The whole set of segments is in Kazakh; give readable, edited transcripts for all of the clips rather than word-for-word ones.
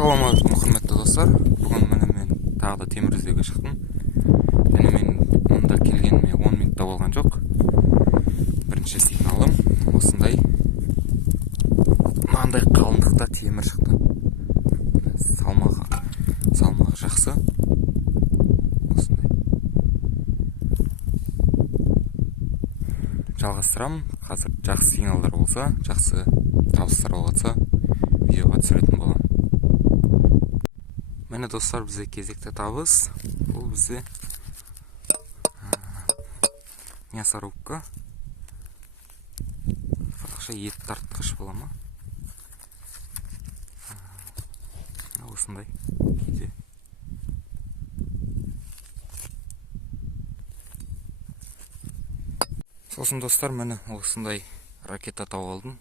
Assalamualaikum құрметті достар. Бүгін мен тағы да темір іздеуге шықтым. Және мен мұнда келгеніме 10 минутта болған жоқ. Бірінші сигналым осындай. Мынандай қалыңдықта темір шықты. Салмағы жақсы. Осындай. Жалғастырамын. Қазір жақсы сигналдар болса, жақсы табыстар болса, видеоға түсіретін боламын. Мені достар, бізде кезекті табыс. Бұл бізде мясорубка. Қазақша ет тартқыш бола ма? Осындай кейде. Сосын достар, мені осындай ракета тауып алдым.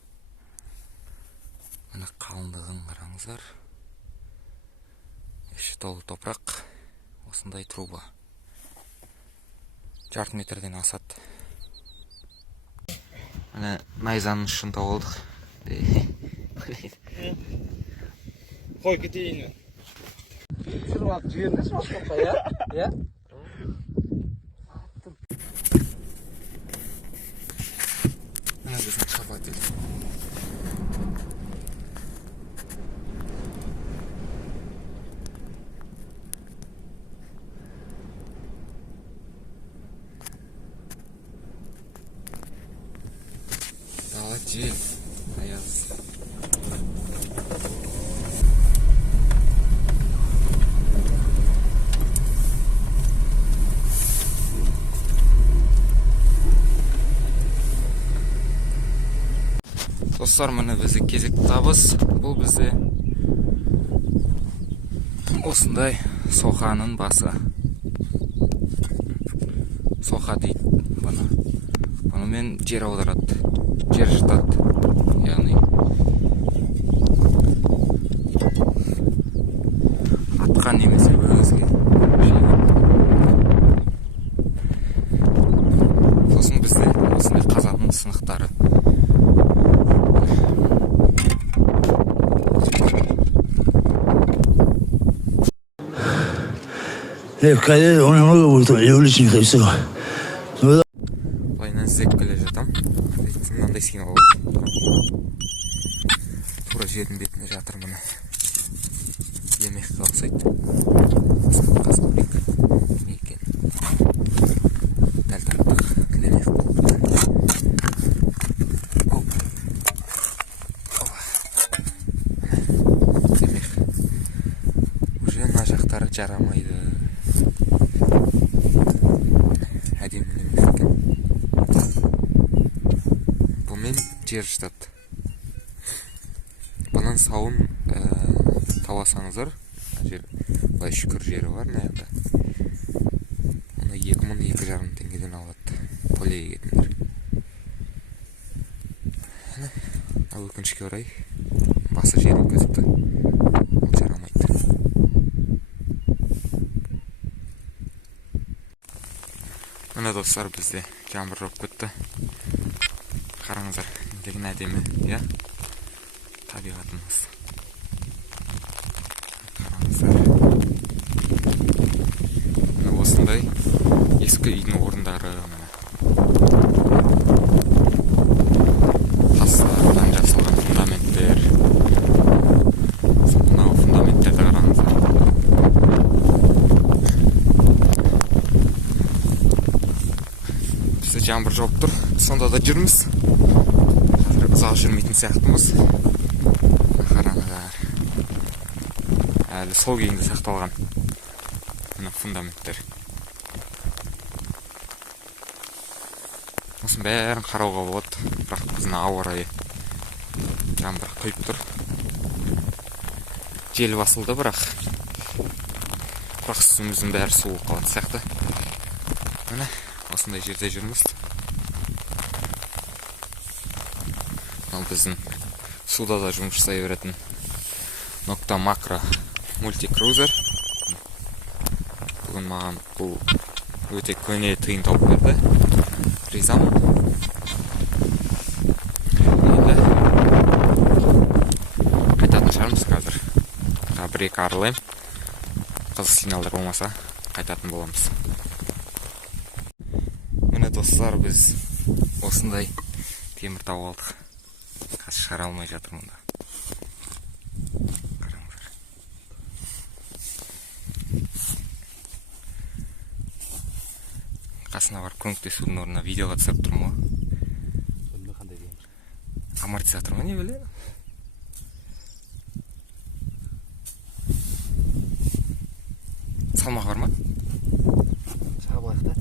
Мені қалыңдығын қараңыздар. Іші толы топырақ. Осындай труба. Жарты метрден асады. Мені найзаның ұшын тауып алдық. Қой кетейін. Түсіріп алып жіберіңіз басқа, я? Мына біздің шабатель. Дала жел, аяз. Достар, міне бізде кезекті табыс. Бұл бізде осындай соқаның басы. Соқа дейді бұны. Бұнымен жер аударады, жер жыртады. Яғни атқан немесе өзге. Сосын бізде осындай қазанның сынықтары. Кайда оны болды, уличный хайсо. Былайынан іздеп келе жатам. Мынандай сигнал болды. Тура жердің бетінде жатыр міне. Емекке ұқсайды. Қазақ бек не екен. Дәл тараптық тілемек болды. Емек. Уже мына жақтары жарамайды. Бұмен жер жытады. Бұның сауын таласаңыздар, былай шүкір жері бар мына. Оны 2000-2500 теңгеден алады. Полеге кетіңдер. Өкінішке орай басы жерін көзіпті. Ол жарамайды. Міне достар, бізде жаңбыр жауып кетті. Қараңыздар, деген әдемі, я? Табиғатымыз. Қараңыздар. Міне осындай ескі үйдің орындары. Тастардан жасалған фундаменттер. Мынау фундаменттерді қараңыздар. Бізде жаңбыр жауып тұр, сонда да жүрміз. Қазір ұзақ жүрмейтін сияқтымыз. Қараңыздар. Әлі сол күйінде сақталған мына фундаменттер. Осының бәрін қарауға болады, бірақ біздің ауа райы жаңбыр құйып тұр. Жел басылды, бірақ үстіміздің бәрі суық қалады сияқты. Міне осындай жерде жүрміз. Ал біздің суда да жұмыс жасай беретін Nokta Makro мультикрузер. Бүгін маған бұл өте көне тиын тауып берді. Ризам. Енді қайтатын шығармыз қазір. бір-екі арылайым. Қызық сигналдар болмаса қайтатын боламыз. Міне достар, біз осындай темір тауып алдық. Қазір шығара алмай жатырмын да. Қараңыздар. Қасына барып көмектесудің орнына видеоға түсіріп тұрмын ғой. Бұнда қандай темір? Амортизатор ма, не біледі? Салмақ бар ма? Шағып алайық та.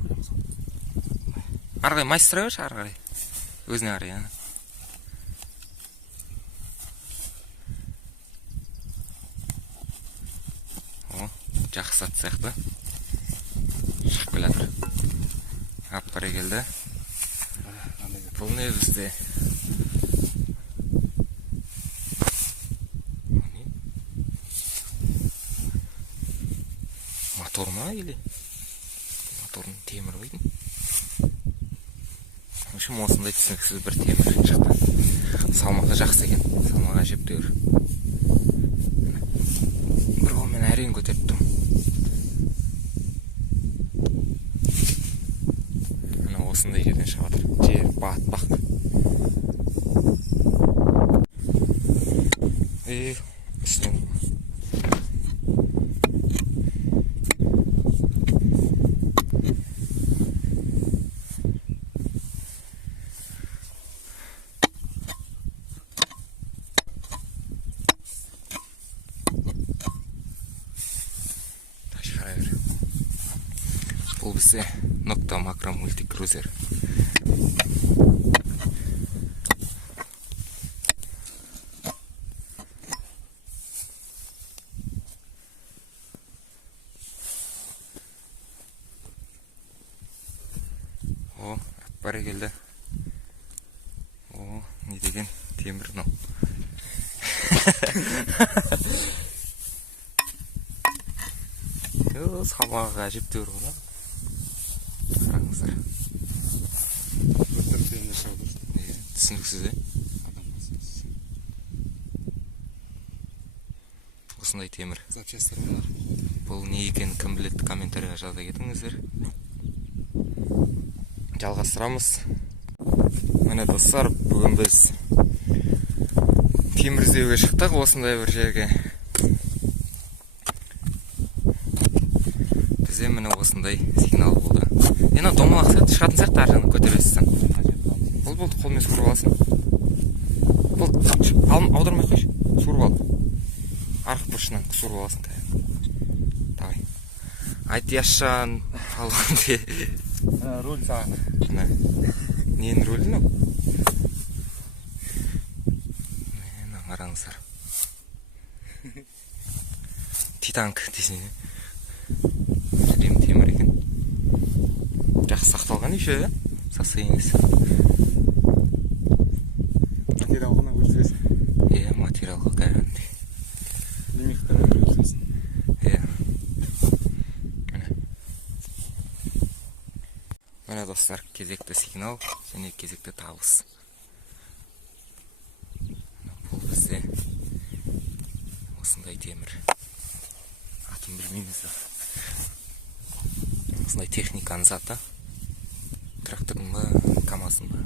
Көреміз ғой. Ары қарай майыстыра берші, ары қарай. Өзіне қарай, ана. О, жақсы сат сияқты. Шығып келе жатыр. Аппара келді. Бұл не бізде? Мотор ма или? Моторын темір қойдың. В общем, осындай түсініксіз бір темір шықты. Салмағы жақсы екен. Салмағы әжептәуір. Бір қолмен әрең көтеріп тұрмын. Мына осындай жерден шығып жатыр. Жер батпақ. Үстінен. Бұл бізде Nokta Makro Multicruiser. О, аппара келді. О, не деген темір мынау. Салмағы әжептәуір ғой. Қараңыздар. Түсініксіз, осындай темір. Бұл не екен, кім біледі, комментарийға жаза кетіңіздер. Жалғастырамыз. Міне достар, бүгін біз темір іздеуге шықтық осындай бір жерге. Бізде міне осындай сигнал болды. Ена домалақ сияқты шығатын сияқты аржаны көтересізден. Бұл болды қолмен суырып аласың. Бұл аудармай қойшы. Суырып ал. Арық бұрышынан суырып аласың. Давай. Айт яшан. Алғанде. Руль саған. Ненің рөлі мынау? Мені қараңыздар. Титанк десең. Темір екен. Жақсы сақталған еще, состояниесі. Материалғына өзгесін. Материалға garanti. Лимиттері өзгесін. Міне достар, кезекті сигнал және кезекті табыс. Бұл бізде осындай темір. Атын білмейміз да. Осындай техниканың заты. Трактордың ба, КамАЗдың ба.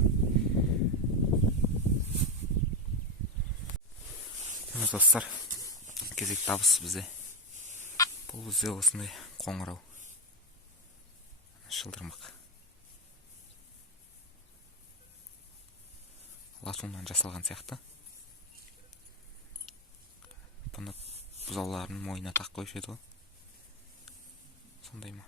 Міне достар, кезек табыс бізде. Бұл бізде осындай қоңырау. Шылдырмақ. Латуннан жасалған сияқты. Бұны бұзаулардың мойнына тақ қойшы еді ғой. Сондай ма?